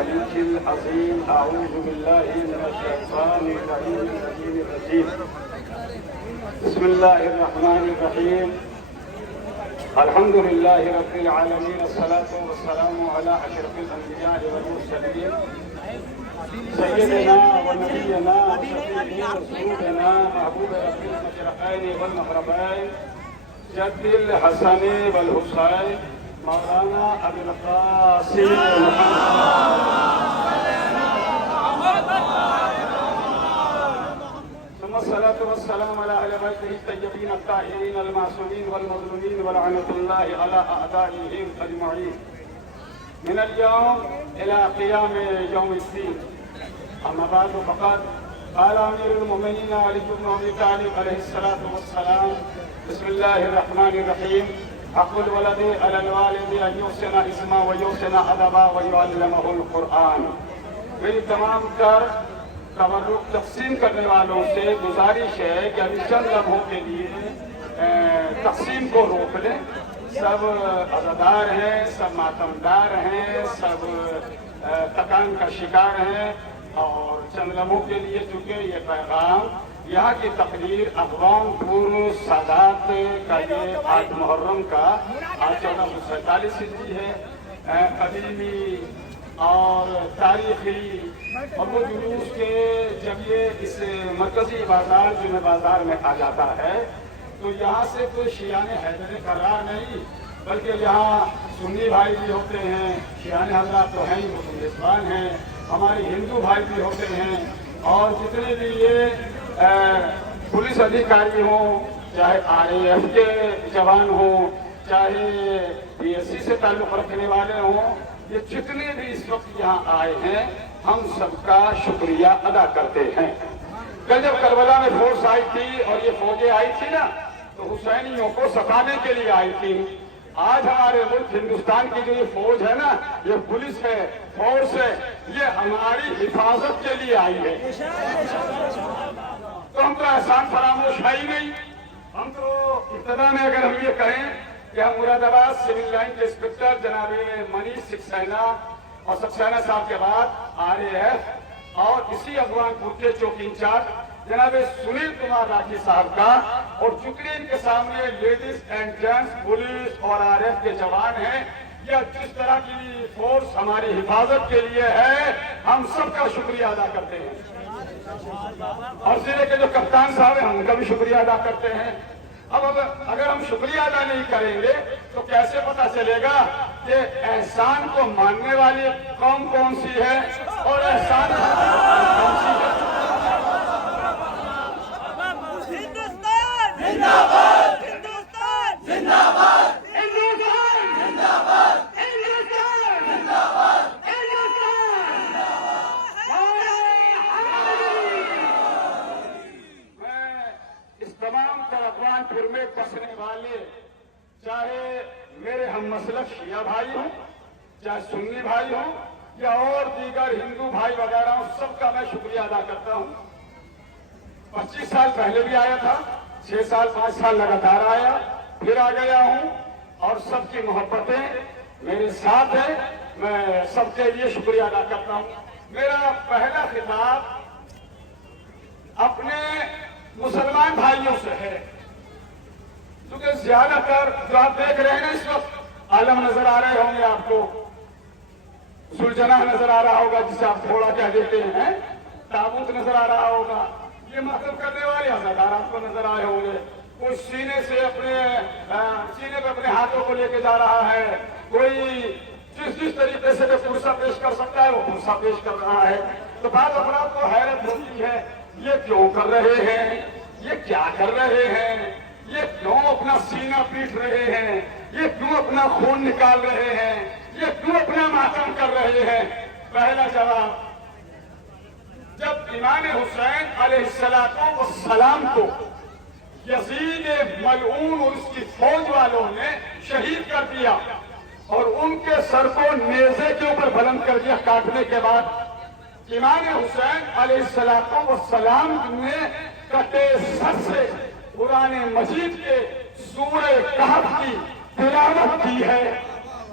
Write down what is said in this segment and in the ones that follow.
العلي العظيم. أعوذ بالله من الشيطان الرجيم. بسم الله الرحمن الرحيم. الحمد لله رب العالمين. الصلاة والسلام على أشرف الأنبياء والمرسلين سيدنا ونبينا وشفيعنا وسيدنا محبوب رب المشرقين والمغربين جد الحسن والحسين مولانا ابي القاسم ثم الصلاة والسلام على أهل بيته الطيبين الطاهرين المعصومين والمظلومين ولعنة الله على أعدائهم أجمعين من اليوم إلى قيام يوم الدين. أما بعد فقد قال أمير المؤمنين علي بن أبي طالب عليه الصلاة والسلام: بسم الله الرحمن الرحيم. حق الولد على الوالد أن يحسن اسمه ويحسن أدبه ويعلمه القرآن. میری تمام تر تبرک تقسیم کرنے والوں سے گزارش ہے کہ ابھی چند لمحوں کے لیے تقسیم کو روک لیں. سب عزادار ہیں، سب ماتمدار ہیں، سب تکان کا شکار ہیں، اور چند لمحوں کے لیے چونکہ یہ پیغام یہاں کی تقریر اقوام پور سادات کا یہ آج محرم کا آج 1447 ہجری ہے، قدیمی اور تاریخی، اور وہ جلوس کے جب یہ اس مرکزی بازار جمعہ بازار میں آ جاتا ہے تو یہاں سے کوئی شیعان حیدر قرار نہیں، بلکہ یہاں سنی بھائی بھی ہوتے ہیں، شیعان حضرات تو ہیں ہی، مسلمان ہیں، ہمارے ہندو بھائی بھی ہوتے ہیں، اور جتنے بھی یہ پولیس ادھیکاری ہوں، چاہے RAF کے جوان ہوں، چاہے PSC سے تعلق رکھنے والے ہوں، یہ جتنے بھی اس وقت یہاں آئے ہیں ہم سب کا شکریہ ادا کرتے ہیں. کل جب کربلا میں فورس آئی تھی اور یہ فوجیں آئی تھی نا تو حسینیوں کو ستانے کے لیے آئی تھی. آج ہمارے ملک ہندوستان کی جو یہ فوج ہے نا، یہ پولیس ہے، فورس ہے، یہ ہماری حفاظت کے لیے آئی ہے. تو ہم تو احسان فراموش ہے ہی نہیں. ہم تو ابتدا میں اگر ہم یہ کہیں کہ ہم مراد آباد سول لائن کے انسپکٹر جناب منیش سکسینہ اور سکسینہ صاحب کے بعد RAF اور اسی اغوان پور کے چوکی انچارج جناب سنیل کمار راکھی صاحب کا، اور چونکہ ان کے سامنے لیڈیز اینڈ جینٹس پولیس اور RAF کے جوان ہیں، یا جس طرح کی فورس ہماری حفاظت کے لیے ہے، ہم سب کا شکریہ ادا کرتے ہیں. اور ضلع کے جو کپتان صاحب ہیں ان کا بھی شکریہ ادا کرتے ہیں. اب اگر ہم شکریہ ادا نہیں کریں گے تو کیسے پتا چلے گا کہ احسان کو ماننے والی قوم کون سی ہے اور احسان کون سی ہے. میں بسنے والے چاہے میرے ہم مسلک شیعہ بھائی ہوں، چاہے سنی بھائی ہوں، یا اور دیگر ہندو بھائی وغیرہ ہوں، سب کا میں شکریہ ادا کرتا ہوں. 25 سال پہلے بھی آیا تھا، 6 سال 5 سال لگاتار آیا، پھر آ گیا ہوں، اور سب کی محبتیں میرے ساتھ ہیں. میں سب کے لیے شکریہ ادا کرتا ہوں. میرا پہلا خطاب اپنے مسلمان بھائیوں سے ہے، کیونکہ زیادہ تر جو آپ دیکھ رہے ہیں نا اس وقت عالم نظر آ رہے ہوں گے، آپ کو سلجناح نظر آ رہا ہوگا جسے آپ تھوڑا کہہ دیتے ہیں، تابوت نظر آ رہا ہوگا، یہ مطلب کرنے والے عزادار آپ کو نظر آئے ہوں گے. کوئی سینے پہ اپنے ہاتھوں کو لے کے جا رہا ہے، کوئی جس طریقے سے پرسہ پیش کر سکتا ہے وہ پرسہ پیش کر رہا ہے. تو بعض افراد کو حیرت ہوتی ہے، یہ کیوں کر رہے ہیں، یہ کیا کر رہے ہیں، یہ کیوں اپنا سینہ پیٹ رہے ہیں، یہ کیوں اپنا خون نکال رہے ہیں، یہ کیوں اپنا ماتم کر رہے ہیں. پہلا جواب، جب امام حسین علیہ السلام کو یزید ملعون اور اس کی فوج والوں نے شہید کر دیا اور ان کے سر کو نیزے کے اوپر بلند کر دیا کاٹنے کے بعد، امام حسین علیہ السلام نے کٹے سر سے قرآن مجید کے سورہ کہف کی تلاوت کی ہے.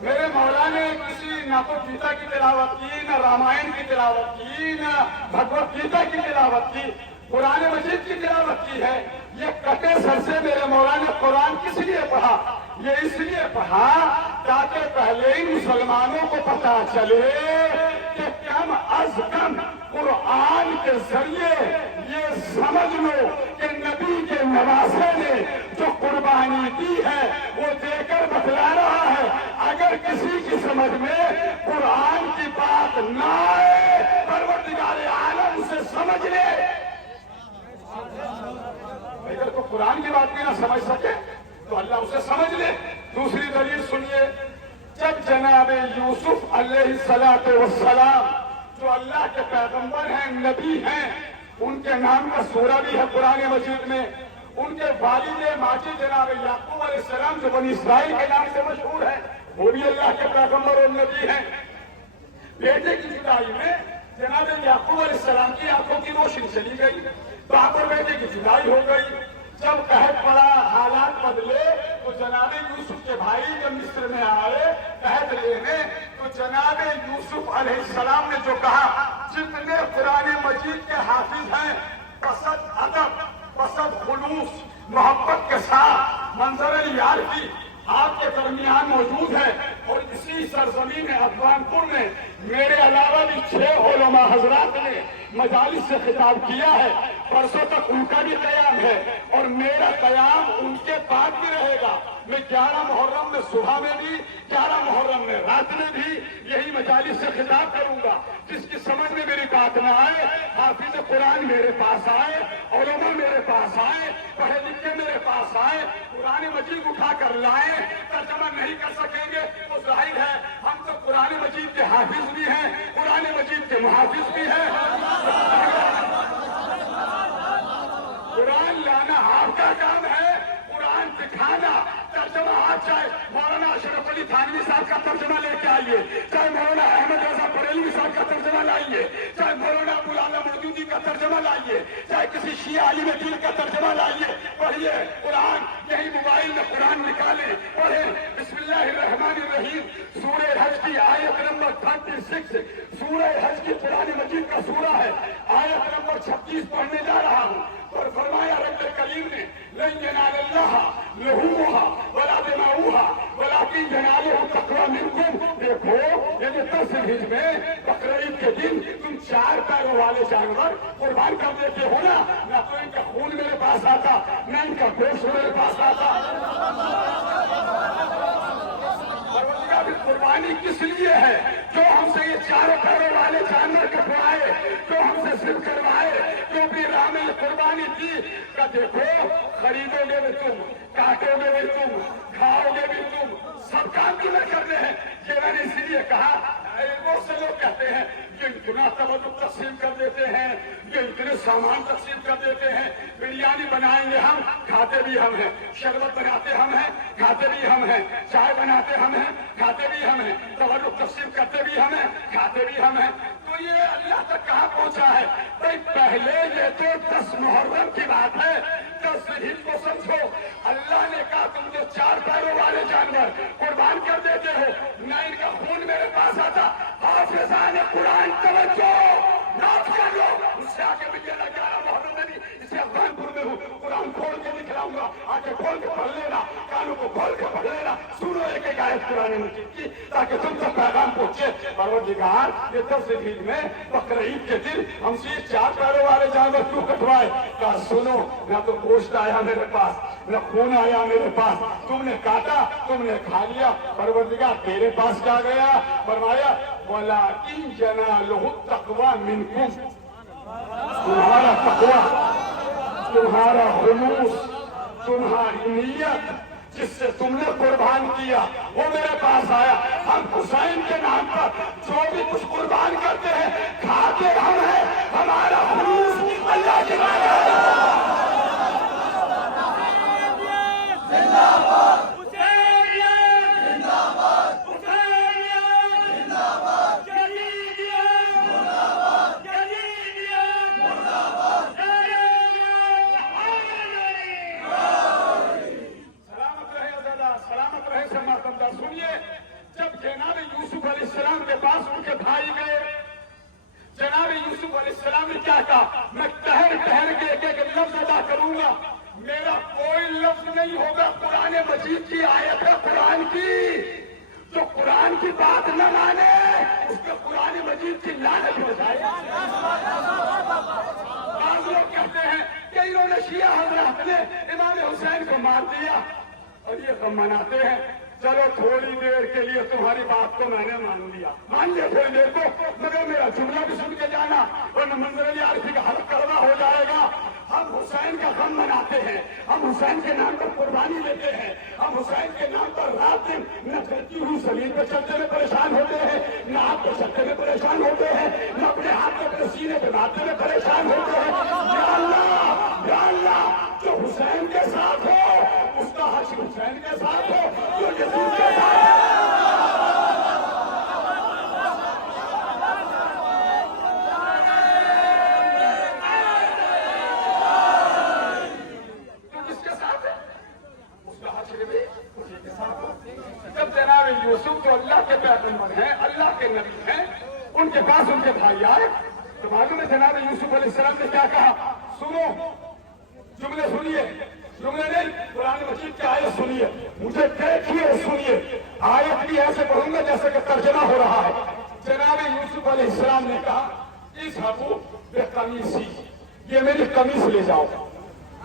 میرے مولا نے کسی نہ تو گیتا کی تلاوت کی، نہ رامائن کی تلاوت کی، نہ بھگوت گیتا کی تلاوت کی، قرآن مجید کی تلاوت کی ہے۔ یہ کٹے سر سے میرے مولا نے قرآن کس لیے پڑھا؟ یہ اس لیے پڑھا تاکہ پہلے ہی مسلمانوں کو پتا چلے کہ کم از کم قرآن کے ذریعے یہ سمجھ لو کہ نبی کے نواسے نے جو قربانی دی ہے وہ دے کر بتلا رہا ہے۔ اگر کسی کی سمجھ میں قرآن کی بات نہ آئے، پروردگار عالم اسے سمجھ لے۔ اگر تو قرآن کی بات بھی نہ سمجھ سکے تو اللہ اسے سمجھ لے۔ دوسری دلیل سنیے، جب جناب یوسف علیہ السلام جو اللہ کے پیغمبر ہیں، نبی ہیں، ان کے نام کا سورہ بھی ہے قرآن مجید میں، ان کے والد ماجد جناب یعقوب علیہ السلام جو بنی اسرائیل کے نام سے مشہور ہے، وہ بھی اللہ کے پیغمبر اور نبی ہیں۔ بیٹے کی جدائی میں جناب یعقوب علیہ السلام کی آنکھوں کی روشنی چلی گئی، باپ اور بیٹے کی جدائی ہو گئی۔ جب قحط پڑا، حالات بدلے، تو جناب یوسف کے بھائی جب مصر میں آئے قحط لینے، تو جناب یوسف علیہ السلام نے جو کہا، جتنے قرآن مجید کے حافظ ہیں، بصد ادب، بصد خلوص، محبت کے ساتھ منظر یار کی آپ کے درمیان موجود ہے، اور اسی سرزمین افغان پور میں میرے علاوہ بھی 6 علماء حضرات نے مجالس سے خطاب کیا ہے۔ پرسوں تک ان کا بھی قیام ہے اور میرا قیام ان کے بعد بھی رہے گا۔ میں 11 محرم میں صبح میں بھی، 11 محرم میں رات میں بھی یہی مجالس سے خطاب کروں گا۔ جس کی سمجھ میں میری بات نہ آئے، حافظ قرآن میرے پاس آئے، علماء میرے پاس آئے، پڑھے لکھے میرے پاس آئے، قرآن مجید اٹھا کر لائیں۔ ترجمہ نہیں کر سکیں گے وہ ظاہر ہے، ہم تو قرآن مجید کے حافظ بھی ہیں، قرآن مجید کے محافظ بھی ہیں۔ قرآن لانا آپ کا کام ہے، قرآن دکھانا۔ ترجمہ آج چاہے مولانا اشرف علی تھانوی صاحب کا ترجمہ لے کے آئیے، چاہے مولانا احمد رضا بریلوی صاحب کا ترجمہ لائیے، چاہے مولانا مولانا مودودی کا ترجمہ لائیے، چاہے کسی شیعہ عالم دین کا ترجمہ لائیے، پڑھیے قرآن۔ یہی موبائل میں قرآن نکالیں، پڑھیں۔ بسم اللہ الرحمن الرحیم، سورہ حج کی آیت نمبر 36، سورہ حج کی قرآن مجید کا سورہ ہے، آیت نمبر 36 پڑھنے جا رہا ہوں۔ اور فرمایا رب کریم نے، لن ینال اللہ لحومها ولا دماؤها ولکن ینالہ التقوی منکم۔ دیکھو یہ 10 ذی الحجہ میں بقرعید کے دن تم 4 پیروں والے جانور قربان کر دیتے ہو نا، نہ تو ان کا خون میرے پاس آتا، نہ ان کا گوشت میرے پاس آتا۔ قربانی کس لیے ہے؟ جو ہم سے یہ 4 پیروں والے جانور کٹوائے، جو ہم سے ذبح کروائے، جو بھی راہ میں قربانی دی، کہ دیکھو خریدو گے بھی تم، کاٹو گے بھی تم، کھاؤ گے بھی تم، سب کام تمہیں کرنے ہیں۔ یہ میں نے اسی لیے کہا، بہت سے لوگ کہتے ہیں یہ اتنا توجہ تقسیم کر دیتے ہیں، یہ اتنے سامان تقسیم کر دیتے ہیں، بریانی بنائیں گے ہم، کھاتے بھی ہم ہیں، شربت بناتے ہم ہیں، کھاتے بھی ہم ہیں، چائے بناتے ہم ہیں، کھاتے بھی ہم ہیں، توجہ تقسیم کرتے بھی ہم ہیں، کھاتے بھی ہم ہیں۔ تو یہ اللہ تک کہاں پہنچا ہے؟ بھائی پہلے یہ تو 10 محرم کی بات ہے، 10 ذی الحجہ کو سمجھو۔ اللہ نے کہا تم جو 4 پیروں والے جانور قربان کر دیتے ہو، نہ ان کا خون میرے پاس آتا۔ حافظان قرآن توجہ، نوٹ کر لو، اس سے آگے بھی 11 محرم میں بھی اسے افغان پور میں ہوں، قرآن کھول کے دکھلاؤں گا، آنکھیں کھول کے پڑھ لینا، کانوں کو کھول کے پڑھ لینا، سنو ایک ایک آیت قرآن مجید کی، تاکہ تم تک پیغام پہنچے۔ پروردگار یہ 10 ذی الحجہ میں بقرعید کے دن ہم سے 4 پیروں والے جانور کیوں کٹوائے؟ کہا سنو، نہ تو گوشت آیا میرے پاس، نہ خون آیا میرے پاس، تم نے کاٹا، تم نے کھا لیا۔ پروردگار تیرے پاس کیا گیا؟ فرمایا وَلَٰكِن يَنَالُهُ التَّقْوَىٰ مِنكُمْ۔ تمہارا تقویٰ، تمہارا خلوص، تمہاری نیت جس سے تم نے قربان کیا وہ میرے پاس آیا۔ ہم حسین کے نام پر جو بھی کچھ قربان کرتے ہیں کھاتے ہم ہیں، ہمارا خلوص اللہ کی سنیے، جب السلام کے پاس ان کے بھائی گئے. جناب یوسف علیہ السلام نے کیا کہا؟ میں ٹہر ٹہر کے ایک ایک لفظ ادا کروں گا, میرا کوئی لفظ نہیں ہوگا. قرآن مجید کی آیت ہے, قرآن کی. جو قرآن کی بات نہ مانے اس کے قرآن مجید کی لعنت ہو جائے. بعض لوگ کہتے ہیں کہ انہوں نے شیعہ حضرات نے امام حسین کو مار دیا اور یہ غم مناتے ہیں. چلو تھوڑی دیر کے لیے تمہاری بات کو میں نے مان لیا تھوڑی دیر کو, مگر میرا جملہ بھی سن کے جانا ورنہ منظر علی عارفی کا حلق کرنا ہو جائے گا. ہم حسین کا غم مناتے ہیں, ہم حسین کے نام پر قربانی لیتے ہیں, ہم حسین کے نام پر رات دن نہ چلتی ہوئی زمین پہ چلتے میں پریشان ہوتے ہیں, نہ ہاتھ پہ چلتے میں پریشان ہوتے ہیں, نہ اپنے ہاتھ کو اپنے سینے پہ باندھتے میں پریشان ہوتے ہیں. یا اللہ جو حسین کے ساتھ ہو اس کا حشر حسین کے ساتھ ہو, جو یزید کے ساتھ یوسف جو اللہ کے پیغمبر ہیں, اللہ کے نبی ہیں, ان کے پاس ان کے بھائی آئے تو معلوم ہے جناب یوسف علیہ السلام نے کیا کہا؟ سنو, جملے سنیے, جملے نہیں قرآن مجید کی آیت سنیے, مجھے دیکھیے سنیے. آیت بھی ایسے پڑھوں گا جیسے کہ ترجمہ ہو رہا ہے. جناب یوسف علیہ السلام نے کہا اذهبوا بقمیصی, یہ میری قمیص لے جاؤ,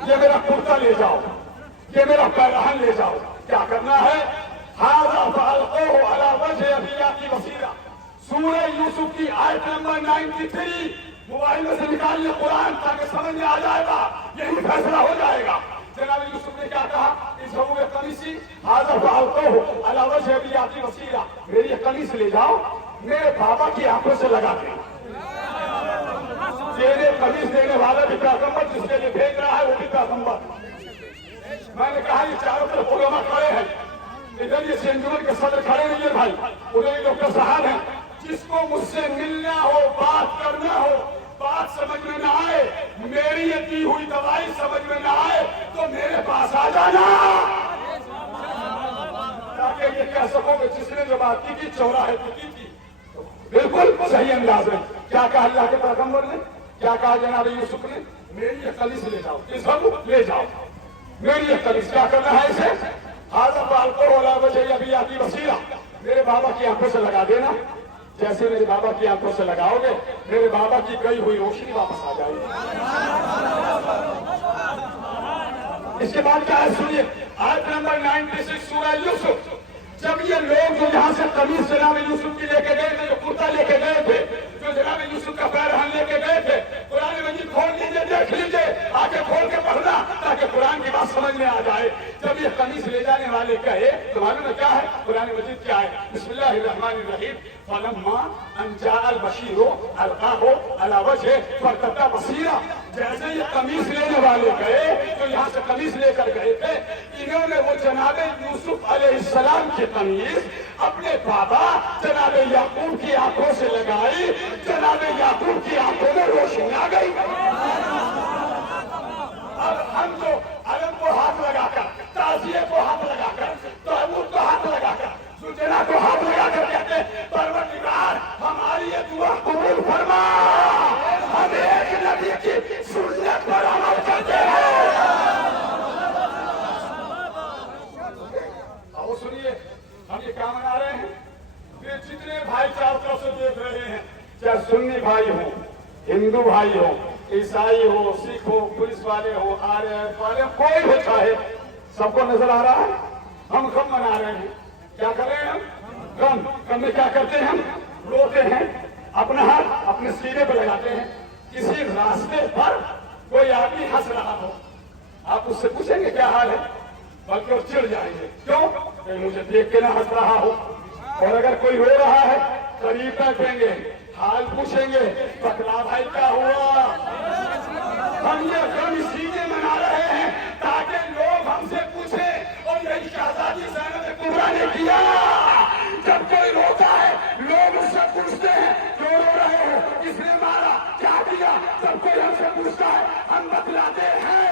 یہ میرا کرتا لے جاؤ, یہ میرا پیرہن لے جاؤ. کیا کرنا ہے؟ هذا فألقوه على وجه أبي بصيرة. سورہ یوسف کی آیت نمبر 93 موبائل میں سے نکالیے قرآن تاکہ سمجھ میں آ جائے گا, یہی فیصلہ ہو جائے گا. جناب یوسف نے کیا کہا؟ اذهبوا بقمیصی هذا فألقوه على وجه أبي بصيرة, میری یہ قمیص لے جاؤ, میرے بابا کی آنکھوں سے لگا دیں. تیرے قمیص دینے والا بھی پیغمبر, جس کے لیے بھیج رہا ہے وہ بھی پیغمبر. میں نے کہا یہ چاروں طرف علماء کھڑے ہیں, ادھر یہ انجمن کے صدر کھڑے نہیں ہے بھائی, ادھر یہ ڈاکٹر صاحب ہیں. جس کو مجھ سے ملنا ہو, بات کرنا ہو, بات سمجھ میں نہ آئے, میری یہ دی ہوئی دوائی سمجھ میں نہ آئے تو میرے پاس آ جانا, تاکہ یہ کہہ سکو کہ جس نے جو بات کی چوراہے پہ کی تھی. بالکل صحیح انداز ہے. کیا کہا اللہ کے پیغمبر نے, کیا کہا جناب یوسف نے؟ میری یہ قمیص لے جاؤ, اذهبوا لے جاؤ, میری یہ قمیص. کیا کرنا ہے اسے؟ هذا فألقوه على وجه أبي بصيرة, میرے بابا کی آنکھوں سے لگا دینا. جیسے میرے بابا کی آنکھوں سے لگاؤ گے میرے بابا کی گئی ہوئی روشنی واپس آ جائے گی. اس کے بعد کیا ہے سنیے, آیت نمبر 96 سورہ یوسف. جب یہ لوگ جو یہاں سے قمیص جناب یوسف کی لے کے گئے تھے, جو کرتا لے کے گئے تھے, جو جناب یوسف کا پیرہن لے کے گئے تھے, قرآن مجید کھول لیجیے, دیکھ لیجیے, آگے کھول کے پڑھنا تاکہ قرآن کی بات سمجھ میں آ جائے. جب یہ قمیص لے جانے والے کہے تو معلوم ہے کیا ہے؟ قرآن مجید کیا ہے؟ بسم اللہ الرحمن الرحیم. فلما ان جاء البشیر القاه على وجهه فارتد بصیرا. جیسے یہ قمیص لینے والے گئے تو یہاں سے قمیص لے کر گئے تھے, انہوں نے وہ جناب یوسف علیہ السلام کی قمیص اپنے بابا جناب یعقوب کی آنکھوں سے لگائی. جناب یعقوب کی آنکھوں میں روشنی آ گئی. اب ہم جو علم کو ہاتھ لگا کر, تعزیے کو ہاتھ لگا کر, تحمد کو ہاتھ لگا کر, سجنا کو ہاتھ لگا کر کہتے ہیں پروردگار ہماری یہ دعا قبول فرما, ہم ایک نبی کی سنت پر عمل کرتے ہیں. آؤ سنیے, ہم یہ کیا منا رہے ہیں؟ پھر جتنے بھائی چاروں طرف سے دیکھ رہے ہیں, چاہے سنی بھائی ہو, ہندو بھائی ہو, عیسائی ہو, سکھ ہو, پولیس والے ہو, RAF والے, کوئی ہو چاہے, سب کو نظر آ رہا ہے ہم غم منا رہے ہیں. کیا کر رہے ہیں ہم؟ غم میں کیا کرتے ہیں؟ ہم روتے ہیں, اپنا ہاتھ اپنے سینے پہ لگاتے ہیں. کسی راستے پر کوئی آدمی ہنس رہا ہو, آپ اس سے پوچھیں گے کیا حال ہے, بلکہ وہ چڑ جائیں گے. کیوں کہ مجھے دیکھ کے نہ ہنس رہا ہو. اور اگر کوئی رو رہا ہے قریب بیٹھیں گے, حال پوچھیں گے, بتلا بھائی کیا ہوا. ہم یہ غم اسی لیے منا رہے ہیں تاکہ لوگ ہم سے پوچھیں, اور یہی شہزادی زینب کبریٰ نے کیا. جب کوئی روتا ہے لوگ اس سے پوچھتے ہیں کیوں رو رہے ہو, کس نے مارا, کیا کیا. جب کوئی ہم سے پوچھتا ہے ہم بتلاتے ہیں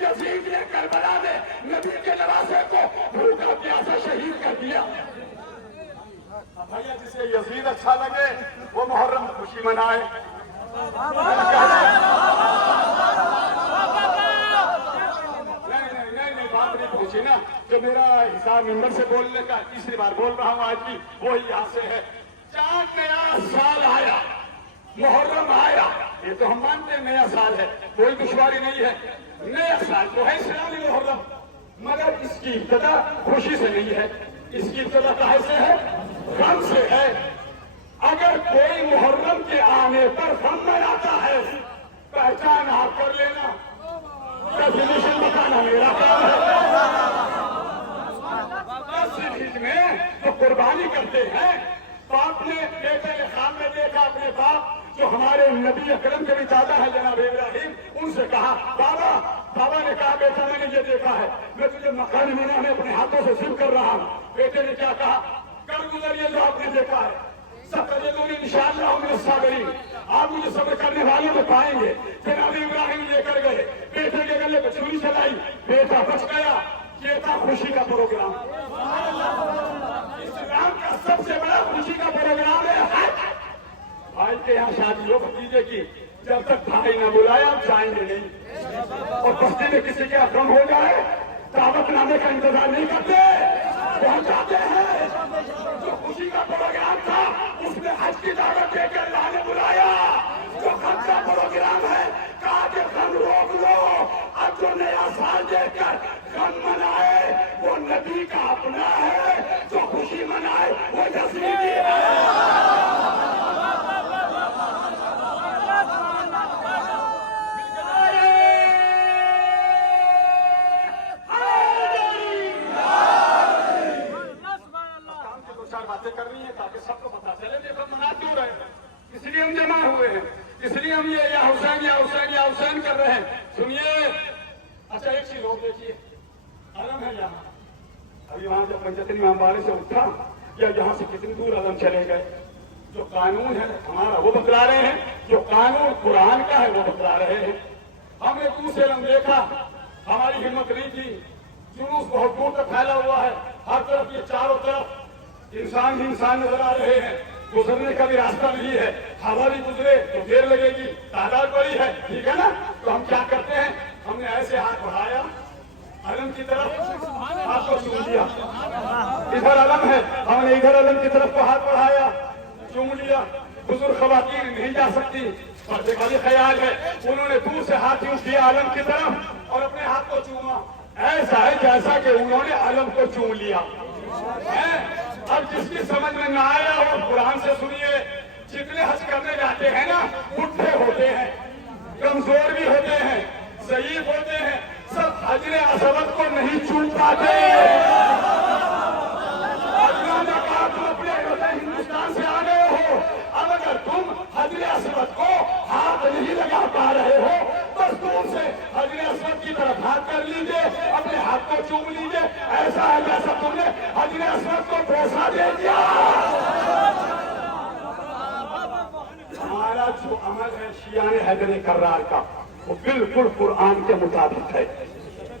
یزید نے کربلا میں نبی کے نواسے کو بھوکا پیاسا شہید کر دیا. بھیا جسے یزید اچھا لگے وہ محرم خوشی منائے. نہیں بات نہیں پوچھی نا. جو میرا حساب ممبر سے بولنے کا تیسری بار بول رہا ہوں آج بھی وہی یہاں سے ہے. چاند نیا سال آیا, محرم آیا, یہ تو ہم مانتے ہیں نیا سال ہے, کوئی دشواری نہیں ہے. نیا سال تو ہے اسلامی محرم, مگر اس کی ابتدا خوشی سے نہیں ہے. اس کی ابتدا کہاں سے ہے؟ غم سے ہے. اگر کوئی محرم کے آنے پر غم مناتا ہے, پہچان آپ کر لینا, ڈیفینیشن بتانا میرا کام ہے. میں تو قربانی کرتے ہیں. باپ نے بیٹے نے خواب میں دیکھا اپنے باپ جو ہمارے نبی اکرم کے بھی دادا ہے جناب ابراہیم, ان سے کہا بابا. بابا نے کہا بیٹا میں نے یہ دیکھا ہے, میں تجھے مکان مینا میں اپنے ہاتھوں سے ذبح کر رہا ہوں. بیٹے نے کیا کہا؟ کر گزریے جو آپ نے دیکھا ہے. ستجدونی انشاءاللہ من الصابرین, آپ مجھے صبر کرنے والوں کو پائیں گے. جناب ابراہیم لے کر گئے, بیٹے کے گلے پہ چھری چلائی, بیٹا بچ گیا. یہ تھا خوشی کا پروگرام. اسلام کا سب سے بڑا خوشی کا پروگرام ہے حج. بھائی کے یہاں شادی ہو بھتیجے کی, جب تک بھائی نہ بلایا آپ جائیں گے نہیں. اور بستی میں کسی کے کم ہو جائے دعوت نامے کا انتظار نہیں کرتے, پہنچ جاتے ہیں. جو خوشی کا پروگرام تھا اس میں حج کی دعوت دے کے اللہ نے بلایا. جو غم کا پروگرام ہے کہا کہ غم روک لو. اب جو نیا سال دیکھ کر غم منائے وہ نبی کا اپنا ہے, جو خوشی منائے وہ یزیدی ہے. باتیں کر رہی ہیں تاکہ سب کو پتا چلے دیکھو منا کیوں رہے ہیں, اس لیے ہم جمع ہوئے ہیں, اس لیے ہم یہ یا حسین یا حسین یا حسین کر رہے ہیں. سنیے, اچھا ایک چیز اور دیکھیے, علم ہے یہاں. ابھی وہاں جب پنجتنی امباڑے سے اٹھا یا یہاں سے کتنی دور علم چلے گئے. جو قانون ہے ہمارا وہ بتلا رہے ہیں, جو قانون قرآن کا ہے وہ بتلا رہے ہیں. ہم نے دوسرے علم دیکھا, ہماری ہمت نہیں تھی. جلوس بہت دور تک پھیلا ہوا ہے, ہر طرف یہ چاروں طرف انسان ہی انسان نظر آ رہے ہیں. گزرنے کا بھی راستہ نہیں ہے, ہوا بھی گزرے تو دیر لگے گی, تعداد بڑی ہے, ٹھیک ہے نا. تو ہم کیا کرتے ہیں, ہم نے ایسے ہاتھ بڑھایا علم کی طرف, ہاتھ کو چوم لیا. ادھر علم ہے, ہم نے ادھر علم کی طرف کو ہاتھ بڑھایا, چوم لیا. بزرگ خواتین نہیں جا سکتی, پردے کا بھی خیال ہے, انہوں نے دور سے ہاتھ یوں کیا علم کی طرف اور اپنے ہاتھ کو چوما. ایسا ہے جیسا کہ انہوں نے علم کو چوم لیا. اب جس کی سمجھ میں نہ آیا وہ قرآن سے سنیے. جتنے حج کرنے جاتے ہیں نا, بڈھے ہوتے ہیں, کمزور بھی ہوتے ہیں, ضعیف ہوتے ہیں, سب حجر اسود کو نہیں چوم پاتے. اللہ نے کہا تم اپنے ہندوستان سے آ گئے ہو, اب اگر تم حجر اسود کو ہاتھ نہیں لگا پا رہے ہو بس دور سے حجر اسود کی طرف ہاتھ کر لیجئے, اپنے ہاتھ کو چوم لیجئے. ایسا ہے جیسا تم نے حجر اسود کو بوسہ دے دیا. ہمارا جو عمل ہے شیعان حیدر کرار کا وہ بالکل قرآن کے مطابق ہے.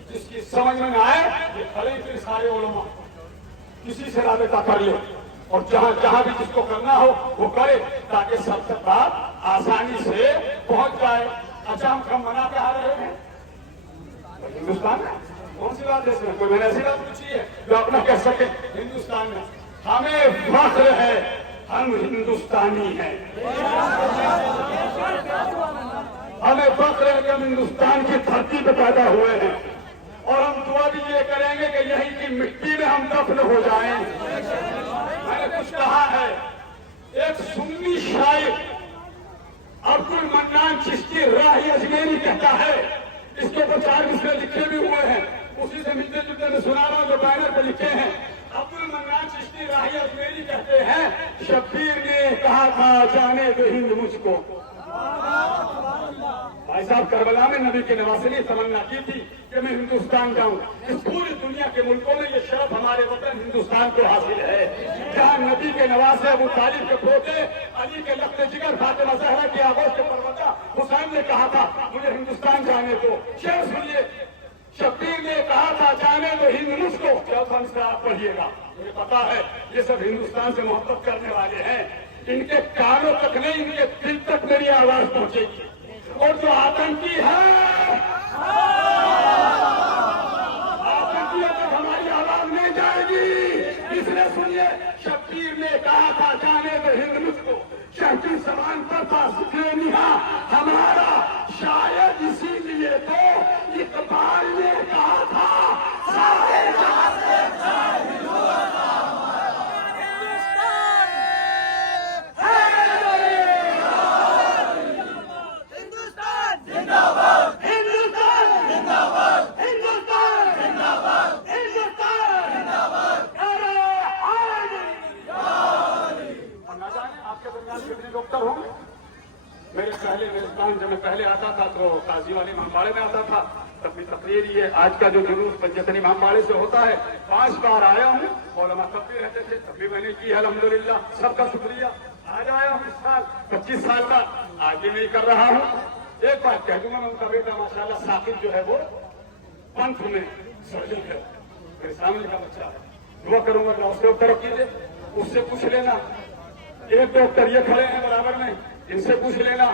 جس کی سمجھ میں نہ آئے یہ کھڑے پھر سارے علماء کسی سے رابطہ کر لے اور جہاں جہاں بھی جس کو کرنا ہو وہ کرے تاکہ سب تک بات آسانی سے پہنچ جائے. اچھا ہم کم منا کے آ رہے ہیں ہندوستان میں, کون سی بات ہے اس میں؟ کوئی میں نے ایسی بات پوچھی ہے جو اپنا کہہ سکے ہندوستان میں ہمیں فخر ہے, ہم ہندوستانی ہیں. ہمیں فخر ہے کہ ہم ہندوستان کی دھرتی پہ پیدا ہوئے ہیں, اور ہم دعا بھی یہ کریں گے کہ یہیں کی مٹی میں ہم دفن ہو جائیں. میں نے کچھ کہا ہے, ایک سنی شاعر عبد المنان چشتی راہی اجمیری کہتا ہے, اس کے اوپر 4 مصرے لکھے بھی ہوئے ہیں, اسی سے ملتے جلتے میں سنا رہا ہوں جو بینر پہ لکھے ہیں. عبد المنان چشتی راہی اجمیری کہتے ہیں, شبیر نے کہا تھا جانے دو ہند مجھ کو. بھائی صاحب کربلا میں نبی کے نواسے نے تمنا کی تھی کہ میں ہندوستان جاؤں. اس پوری دنیا کے ملکوں میں یہ شرف ہمارے وطن ہندوستان کو حاصل ہے, جہاں نبی کے نواسے ابو طالب کے پوتے علی کے لخت جگر فاطمہ زہرا کی آغوش کے پروتا حسین نے کہا تھا مجھے ہندوستان جانے کو. شعر سنیے, شبیر نے کہا تھا جانے تو ہند مجھ کو، کیا فن سے آپ پڑھیے گا، مجھے پتا ہے یہ سب ہندوستان سے محبت کرنے والے ہیں، ان کے کانوں تک نہیں ان کے دل تک میری آواز پہنچے گی، اور جو آتنکی ہے آتنکیوں تک ہماری آواز نہیں جائے گی، اس لیے سنیے شبیر نے کہا تھا جانے تو ہند مجھ کو، شہری سامان پر تھا سکھینیا ہمارا، شاید اسی لیے تو اقبال نے کہا تھا سارے جہاں سے ڈاکٹر ہوں میرے پہلے ہندوستان جب میں پہلے آتا تھا تو قاضی والے امامباڑے میں آتا تھا، تب بھی تقریر یہ آج کا جو جلوس پنجتن امامباڑے سے ہوتا ہے 5 بار آیا ہوں، علماء تب بھی رہتے تھے تب بھی میں نے کی ہے، الحمدللہ سب کا شکریہ، آج آیا ہوں اس سال 25 سال کا آج بھی نہیں کر رہا ہوں۔ ایک بات کہہ دوں گا، میں ان کا بیٹا ماشاءاللہ ثاقب جو ہے وہ پنتھ میں سرجن ہے، میرے سامنے کا بچہ ہے، دعا کروں گا کہ اس کے اوپر کیجیے، اس سے پوچھ لینا، ایک ڈاکٹر یہ کھڑے ہیں برابر میں، ان سے پوچھ لینا،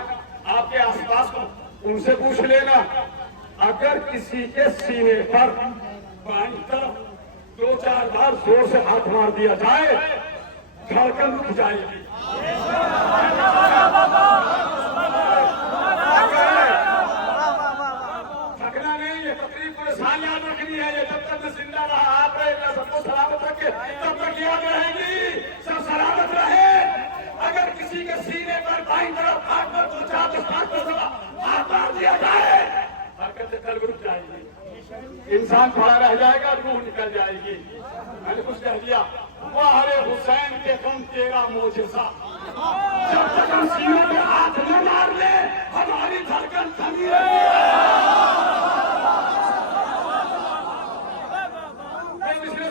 آپ کے آس پاس ان سے پوچھ لینا، اگر کسی کے سینے پر بائیں طرف 2-4 بار زور سے ہاتھ مار دیا جائے دھڑکن رک جائے گی۔ تھکنا نہیں، یہ تقریب پورے سال یاد رکھنی ہے، یہ جب تک میں زندہ رہا آپ رہے گا سب کو سلامت رکھے تب تک یاد رہے گی، سب سلامت رہے۔ اگر کسی کے سینے پر بائیں طرف ہاتھ پر 4-5 دفعہ ہاتھ مار دیا جائے حرکت قلب رک جائے گی، انسان کھڑا رہ جائے گا، روح نکل جائے گی۔ میں نے کچھ کہہ دیا، واہ حسین کے غم تیرا معجزہ، جب تک ہم سینوں پہ ہاتھ نہ مار لے ہماری دھڑکن تھمی رہتی ہے۔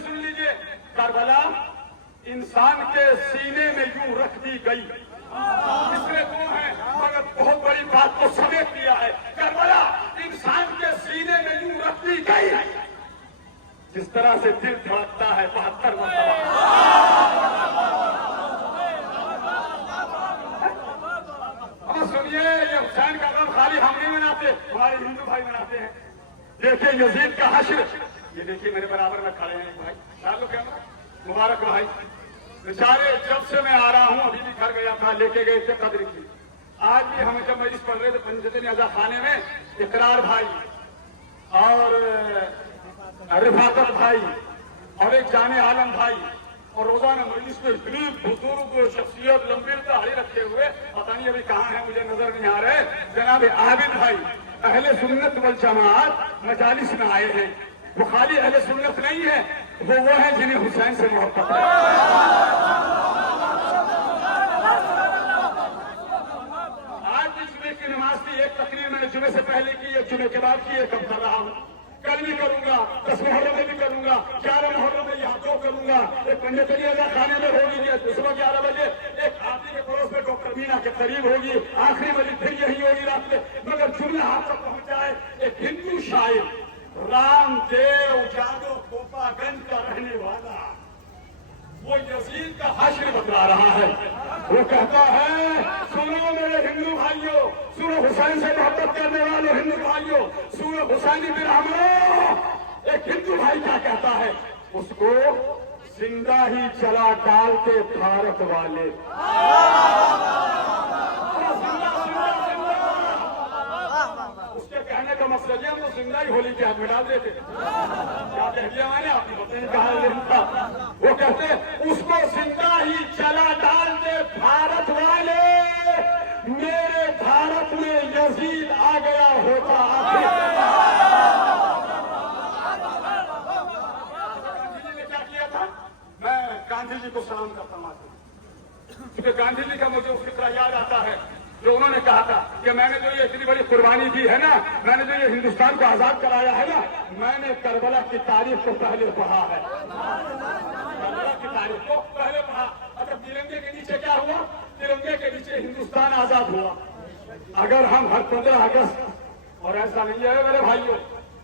سن لیجیے، کربلا انسان کے سینے میں یوں رکھ دی گئی، کتنے دو ہیں مگر بہت بڑی بات کو سمیٹ دیا ہے، کربلا انسان کے سینے میں یوں رکھ دی گئی جس طرح سے دل دھڑکتا ہے 72 مرتبہ۔ اب سنیے، یہ حسین کا غم خالی ہم نہیں مناتے، ہمارے ہندو بھائی مناتے ہیں۔ دیکھیے یزید کا حشر، یہ دیکھیے میرے برابر میں کھڑے ہیں بھائی، مبارک بھائی، بیچارے جب سے میں آ رہا ہوں ابھی بھی گھر گیا تھا، لے کے گئے تھے قدر کی، آج بھی ہمیں جب مجلس پڑھ رہے تھے پنجتن اعضا خانے میں، اقرار بھائی اور رفاقت بھائی اور ایک جان عالم بھائی، اور روزانہ مجلس میں اتنی بزرگ شخصیت لمبی داڑھی رکھے ہوئے، پتہ نہیں ابھی کہاں ہیں مجھے نظر نہیں آ رہے، جناب عابد بھائی اہل سنت والجماعت مجالس میں آئے ہیں، وہ خالی اہل سنت نہیں ہے، وہ ہیں جنہیں حسین سے محبت ہے۔ آج بھی جمعے کی نماز کی ایک تقریر میں نے جمعے سے پہلے کی، ایک جمعے کے بعد کی، ایک اب کر رہا ہوں، کل بھی کروں گا، 10 محرم میں بھی کروں گا، 11 محرم میں یہاں جو کروں گا، ایک پنجتن اعضا خانے میں ہوگی، صبح 11 بجے ایک آدمی کے پڑوس میں ڈاکٹر مینا کے قریب ہوگی، آخری بجے پھر یہی ہوگی رات میں، مگر جمعہ آپ تک پہنچ جائے۔ ایک ہندو شاعر رام دیو جادو کوپا گنج کا رہنے والا وہ یزید کا حشر بتلا رہا ہے، وہ کہتا ہے سنو میرے ہندو بھائیوں، سنو حسین سے محبت کرنے والوں ہندو بھائیوں، سنو حسینی برہمنوں، ایک ہندو بھائی کیا کہتا ہے، اس کو زندہ ہی جلا ڈالتے بھارت والے۔ اس کے کہنے کا مقصد ہے ہم تو زندہ ہی ہولی کے ہاتھ میں ڈال دیتے، کیا کہہ دیا میں نے، آپ نے پتہ نہیں کہا لکھا، وہ کہتے اس کو زندہ ہی جلا ڈال دے بھارت والے، میرے بھارت میں یزید آ گیا ہوتا۔ گاندھی جی نے کیا کیا تھا، میں گاندھی جی کو سلام کرتا ہوں، کیونکہ گاندھی جی کا مجھے فکرہ یاد آتا ہے جو انہوں نے کہا تھا کہ میں نے جو یہ اتنی بڑی قربانی دی ہے نا، میں نے جو یہ ہندوستان کو آزاد کرایا ہے نا، میں نے کربلا کی تاریخ کو پہلے پڑھا ہے، کربلا کی تاریخ کو پہلے پڑھا۔ اگر ترنگے کے نیچے کیا ہوا، ترنگے کے نیچے ہندوستان آزاد ہوا۔ اگر ہم ہر 15 اگست، اور ایسا نہیں ہے میرے بھائیوں،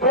2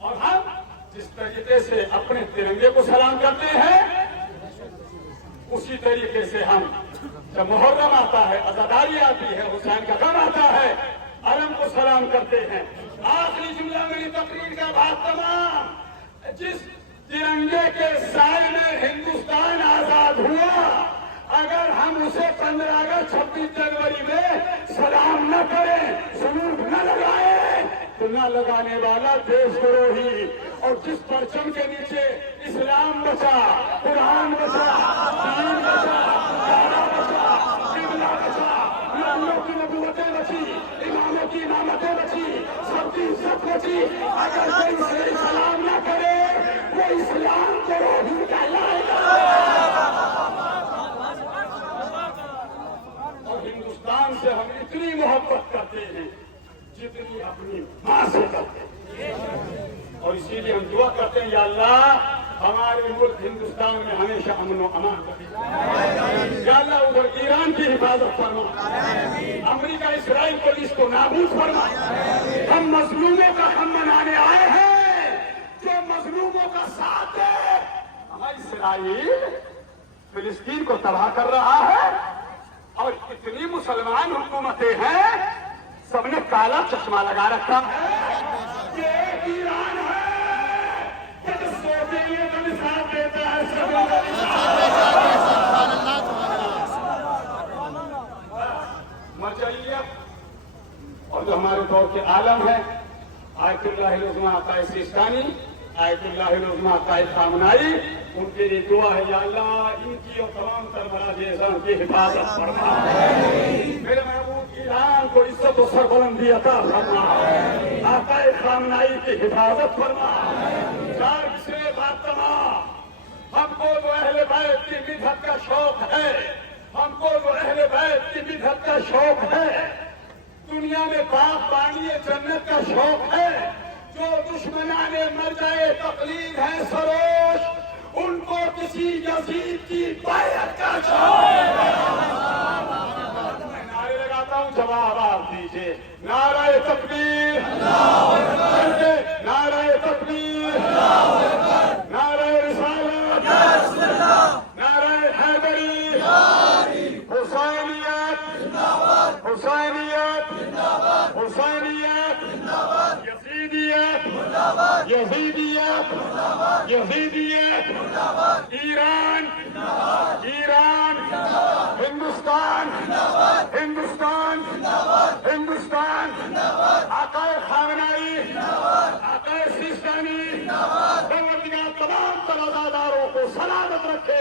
اور ہم جس طریقے سے اپنے ترنگے کو سلام کرتے ہیں اسی طریقے سے ہم جب محرم آتا ہے، عزاداری آتی ہے، حسین کا غم آتا ہے، علم کو سلام کرتے ہیں۔ آخری جملہ میری تقریر کا بات تمام، جس ترنگے کے سائے میں ہندوستان آزاد ہوا، اگر ہم اسے 15 اگست 26 جنوری میں سلام نہ کریں، سلوک نہ لگائیں تو نہ لگانے والا دیش دروہی، اور جس پرچم کے نیچے اسلام بچا، قرآن بچا، دین بچا، دعویٰ بچا، قبلہ بچا، نبیوں کی نبوتیں بچی، اماموں کی امامتیں بچی، سب کی عزت بچی، اگر کوئی اسے سلام نہ کرے وہ اسلام دروہی کہلائے گا۔ اور ہندوستان سے ہم اتنی محبت کرتے ہیں جتنی اپنی ماں سے کرتے ہیں، اور اسی لیے ہم دعا کرتے ہیں یا اللہ ہمارے ملک ہندوستان میں ہمیشہ امن و امان رکھے، یا اللہ ادھر ایران کی حفاظت فرما، امریکہ اسرائیل پولیس کو نابود فرما۔ ہم مظلوموں کا ہم منانے آئے ہیں، جو مظلوموں کا ساتھ دے۔ ہمارا اسرائیل فلسطین کو تباہ کر رہا ہے، اور اتنی مسلمان حکومتیں ہیں سب نے کالا چشمہ لگا رکھا ہے کہ ایک ایران ہے کہ جو سوویت کا بھی ساتھ دیتا ہے، مرجعیت۔ اور جو ہمارے دور کے عالم ہیں آیت اللہ العظمیٰ عطائے سیستانی، آیت اللہ العظمیٰ عطائے خامنائی، ان کے لیے دعا ہے یا اللہ ان کی اور تمام سربراہ اعظام کی حفاظت فرما، میرے محبوب ایران کو عزت و سربلندی عطا فرما، عطائے خامنائی کی حفاظت فرما۔ چار سے بات تمام، ہم کو جو اہل بیت کی بدعت کا شوق ہے، ہم کو جو اہل بیت کی بدعت کا شوق ہے، دنیا میں پاک پانی جنت کا شوق ہے، جو دشمنان مرجع تقلید ہے سروش، ان کو کسی یزید کی بیعت کا شوق ہے۔ میں نعرے لگاتا ہوں، جواب آپ دیجئے۔ نعرہ تکبیر، نعرہ تکبیر، نعرہ رسالت، نعرہ حیدری، حسینیت، حسینیت، حسینیت، یزیدیت، یزیدیت، یزیدیت، ایران، ایران، ہندوستان، ہندوستان، ہندوستان، عطائے خامنائی، عطائے سیستانی، پروردگار تمام تر عزاداروں کو سلامت رکھے۔